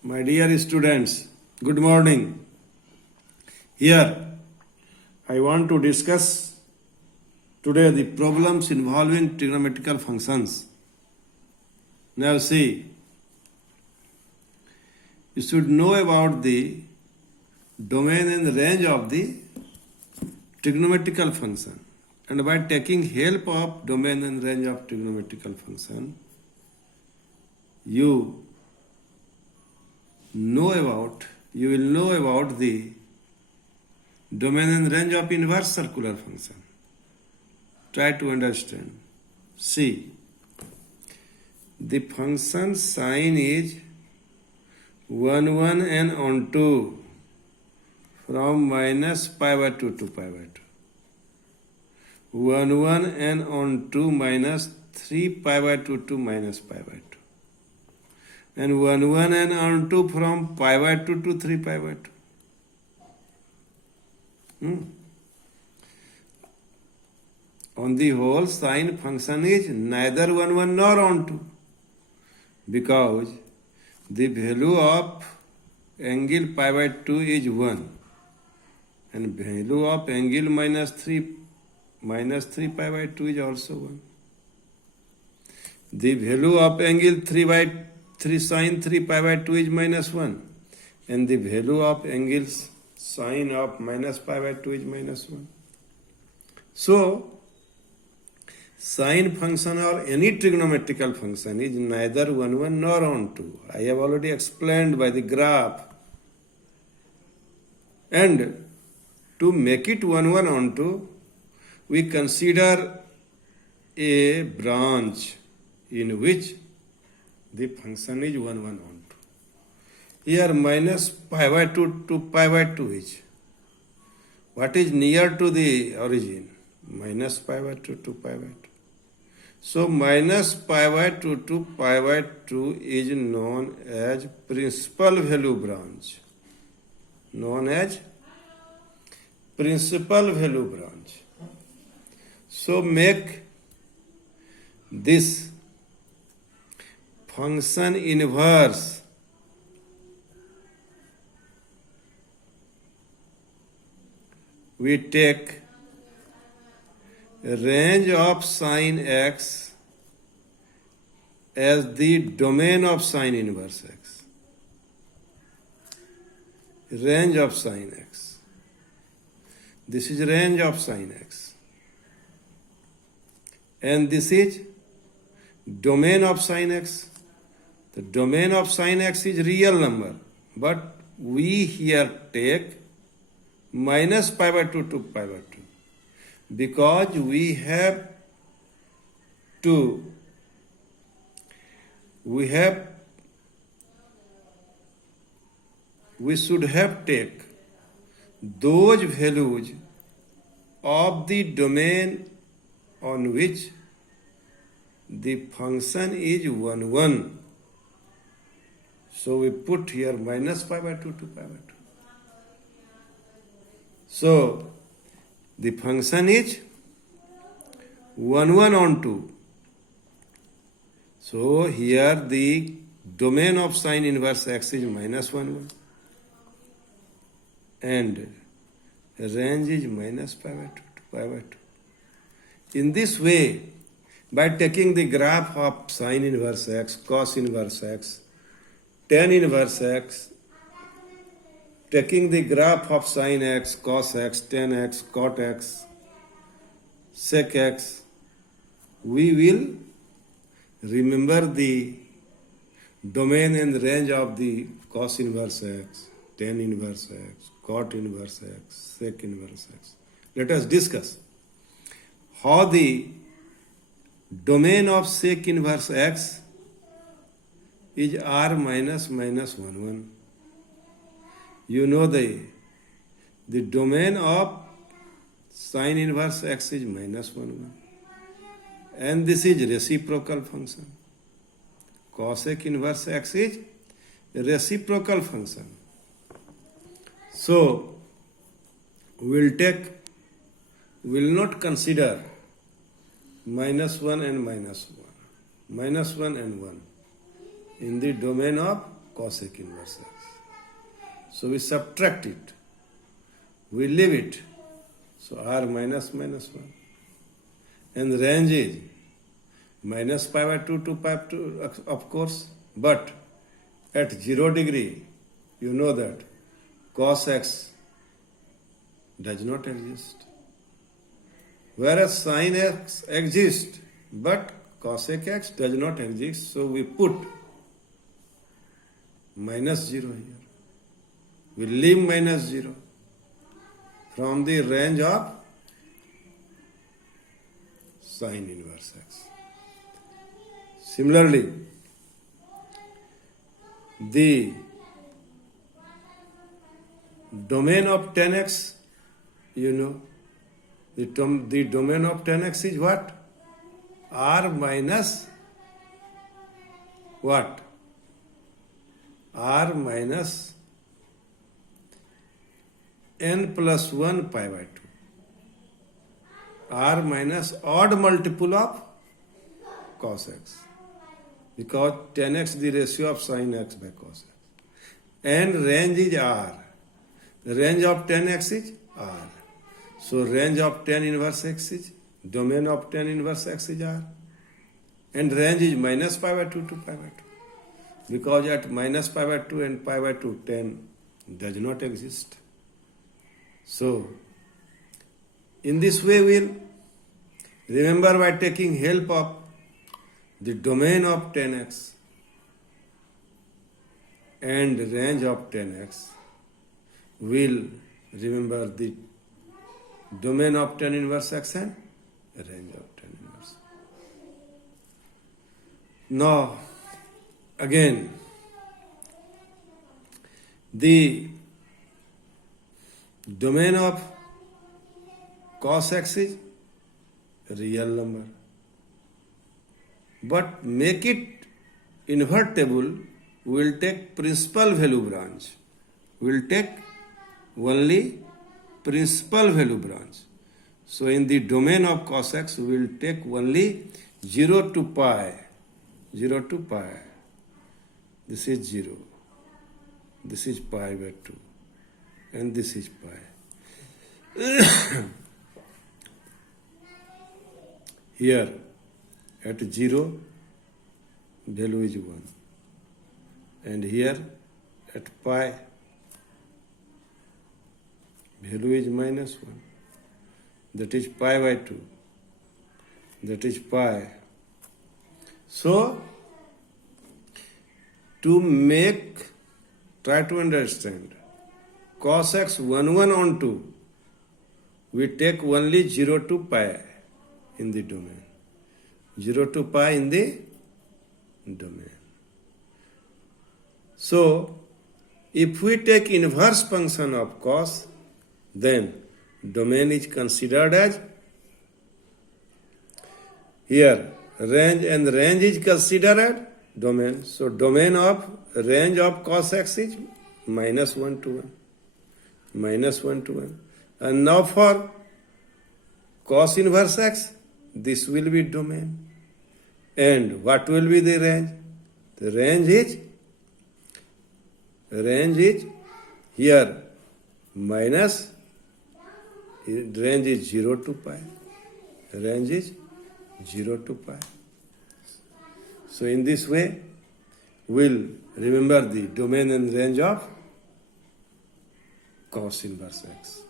My dear students, good morning. Here I want to discuss today the problems involving trigonometrical functions. Now see, you should know about the domain and range of the trigonometrical function. And by taking help of domain and range of trigonometrical function, you will know about the domain and range of inverse circular function. Try to understand. See, the function sine is 1, 1 and on 2 from minus pi by 2 to pi by 2. 1, 1 and on 2 minus 3 pi by 2 to minus pi by 2. And 1, 1 and on 2 from pi by 2 to 3 pi by 2. On the whole, sine function is neither 1, 1 nor on 2, because the value of angle pi by 2 is 1 and value of angle minus 3 pi by 2 is also 1. The value of angle 3 sine 3 pi by 2 is minus 1 and the value of angle sine of minus pi by 2 is minus 1. So, sine function or any trigonometrical function is neither 1, 1 nor on 2. I have already explained by the graph. And to make it 1, 1 on 2, we consider a branch in which the function is 1, 1 on 2. Here minus pi by 2 to pi by 2 is. What is near to the origin? Minus pi by 2 to pi by 2. So minus pi by 2 to pi by 2 is known as principal value branch. Known as principal value branch. So make this function inverse we take range of sine x as the domain of sine inverse x. Range of sine x. This is range of sine x. And this is domain of sine x. The domain of sine x is real number, but we here take minus pi by 2 to pi by 2 because we should have take those values of the domain on which the function is 1, 1. So we put here minus pi by 2 to pi by 2. So the function is 1, 1 on 2. So here the domain of sine inverse x is minus 1, 1. And range is minus pi by 2 to pi by 2. In this way, by taking the graph of sine inverse x, cos inverse x, tan inverse x, taking the graph of sine x, cos x, tan x, cot x, sec x, we will remember the domain and range of the cos inverse x, tan inverse x, cot inverse x, sec inverse x. Let us discuss how the domain of sec inverse x is r minus minus 1, 1. You know the domain of sine inverse x is minus 1, 1. And this is reciprocal function. Cosec inverse x is reciprocal function. So, we will not consider -1 and -1, -1 and 1 in the domain of cosec inverse x. So we subtract it. We leave it. So r minus minus 1. And the range is minus pi by 2 to pi by 2, of course. But at 0 degree, you know that cos x does not exist. Whereas sin x exists, but cosec x does not exist. So we put minus 0 here. We leave minus 0 from the range of sin inverse x. Similarly, the domain of 10x, you know, the domain of 10x is what? R minus what? R minus n plus 1 pi by 2. R minus odd multiple of cos x. Because 10x the ratio of sin x by cos x. And range is R. The range of 10x is R. So range of 10 inverse x is, domain of 10 inverse x is R. And range is minus pi by 2 to pi by 2. Because at minus pi by 2 and pi by 2, 10 does not exist. So, in this way we'll remember by taking help of the domain of 10x and range of 10x, we'll remember the domain of 10 inverse x and range of 10 inverse. Now, again, the domain of cos x is real number. But make it invertible, we will take principal value branch. We will take only principal value branch. So in the domain of cos x, we will take only 0 to pi. 0 to pi. This is 0. This is pi by 2. And this is pi. Here, at 0, value is 1. And here, at pi, value is minus 1. That is pi by 2. That is pi. So, to try to understand, cos x 1 1 on 2, we take only 0 to pi in the domain. 0 to pi in the domain. So, if we take inverse function of cos, then domain is considered as here range, and range is considered as domain. So, domain of range of cos x is minus 1 to 1. Minus 1 to 1. And now for cos inverse x, this will be domain. And what will be the range? The range is here minus, range is 0 to pi. Range is 0 to pi. So in this way, we'll remember the domain and range of cos inverse x.